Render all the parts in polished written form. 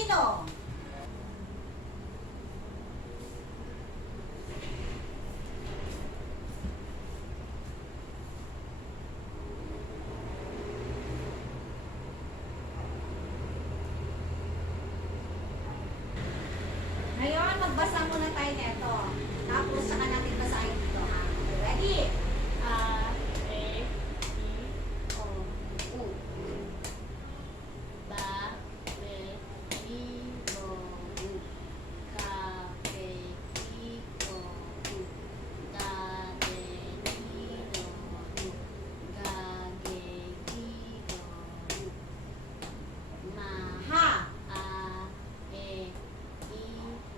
Sino? Ngayon, magbasa muna tayo nito. Tapos, saka natin basahin dito, ha? Ready? A, E, I, O, U. Ba, Be, Bi, Bo, U. Ka, Pe, Ki, Ko, U. Da, De, Di, Do, U. Ga, Ge, Gi, Do, U. Ma, Ha? A, E, I,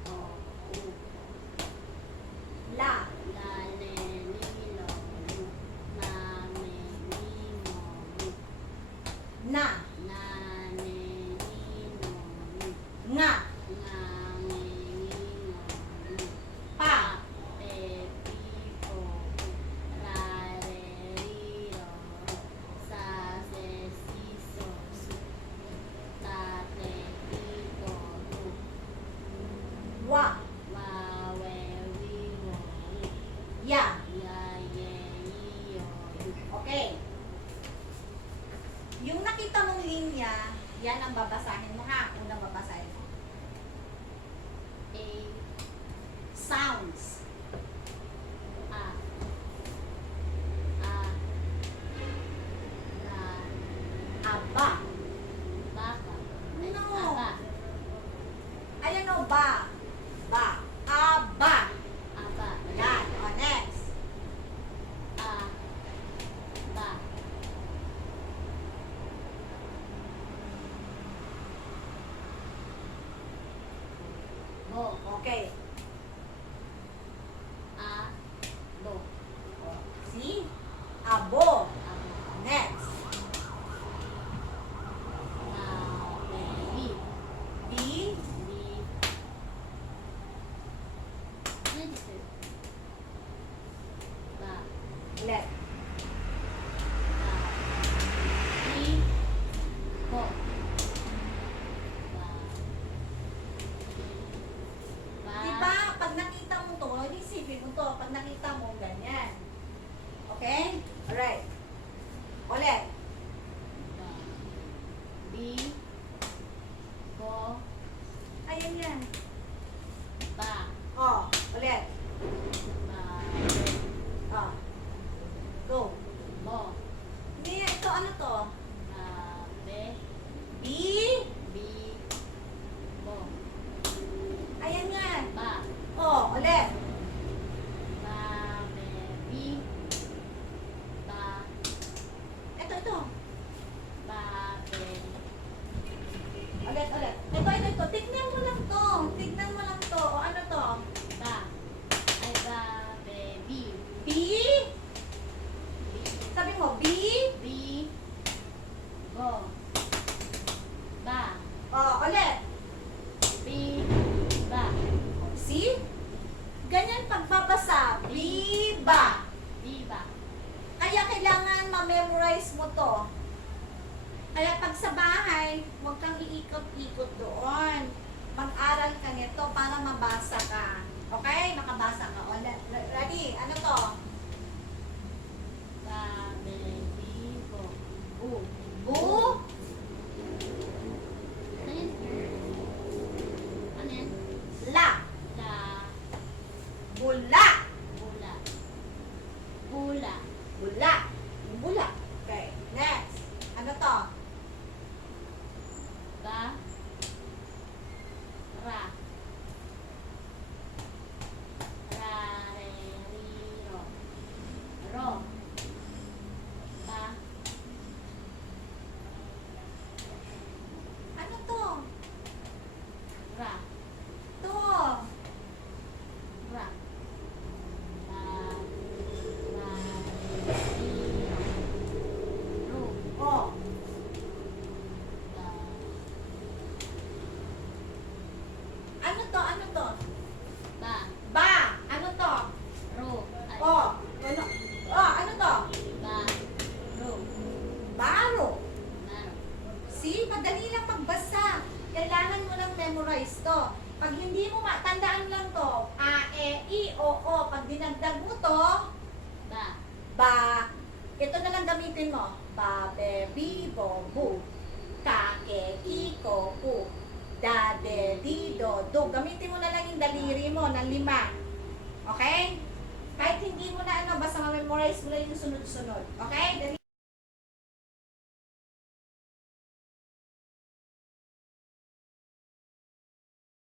O, U. La? La, Le, Li, Lo, Lu. Na, Me, Mi, Mo, Lu. Na? Na, Ne, Ni, No, Lu. Nga? Nga, Nge, Ngi, Ngo, Lu. Pa? Pe, Pi, Po, Pu. Ra, Re, Ri, Ro, Ru. Sa, Se, Si, So, Su. Ta, Te, Ti, To, Tu. Wa? Wa, We, Wi, Wo, Wu. Ya? Ya, Ye, Yi, Yo, Yu. Okay. Yung nakita mong linya, yan ang babasahin mo, ha? Unang babasahin mo. A, Sounds. A, La, Aba. Baka. Ay, No. Aba. Ayan o, ba. Ba. Aba. Aba. Yan. O, next. A, Ba. Bo. Okay. A, Bo. O, see? Abo. Abo. Next. Na, Be, Bi. Bi. Bi. Ano yung dito? Ba. Let. Ba. Bi. Bo. Ba. Ba. Diba, pag nakita mo to, isipin mo to, pag nakita mo, ganyan. Okay? Alright. Ulit. Ba. Bi. Bo. Ayan yan. Ba. O, ulit. Ba. O. Go. Bo. Hindi, ito ano to? Ba. Be. Bi. Bi. Bo. Ayan yan. Ba. O, ulit. Ba. Be. Bi. Ba. Ito. Ba. Be. Ulit. Ito. Tignan mo lang to. O, ano to? Ba. Ay, ba. Be. Bi. Bi. Bi. Sabi mo, bi. Bi. Bo. Ba. O, ulit. Bi. Ba. See? Ganyan pagbabasa. Biba. Bi. Ba. Kaya kailangan ma-memorize mo to. Kaya pag sa bahay, huwag kang iikot-ikot doon. Mag-aral ka nito para mabasa ka. Okay? Makabasa ka. O, ready? Ano to? Ba. Be. Bi. Bo. Bu. Bu? Ano yan? Ano yan? La. La. Bula. Bula. Bula. Bula. Yung bula. Okay. Next. Ano to? Ba. Ra. Ra, re, ri, ro. Ro. Ba. Ano to? Ra. To. Ra. Ba. Ra, re, ri, ro. Ro. O. Ba. Ano to? Ba. Ba. Ano to? Ro. Ay. O. Ano? O, ano to? Ba. Ro. Baro. Naro. See? Madali lang magbasa. Kailangan mo lang memorize to. Pag hindi mo matandaan lang to, a, e, i, o, o. Pag dinagdag mo to, Ba. ba, ito na lang gamitin mo. Ba, be, bi, bo, bu. Ka, ke, ki, ko, ku. Da, de, di, do, do. Gamitin mo na lang yung daliri mo ng 5. Okay? Kahit hindi mo na basta ma-memorize mo na yung sunod-sunod. Okay?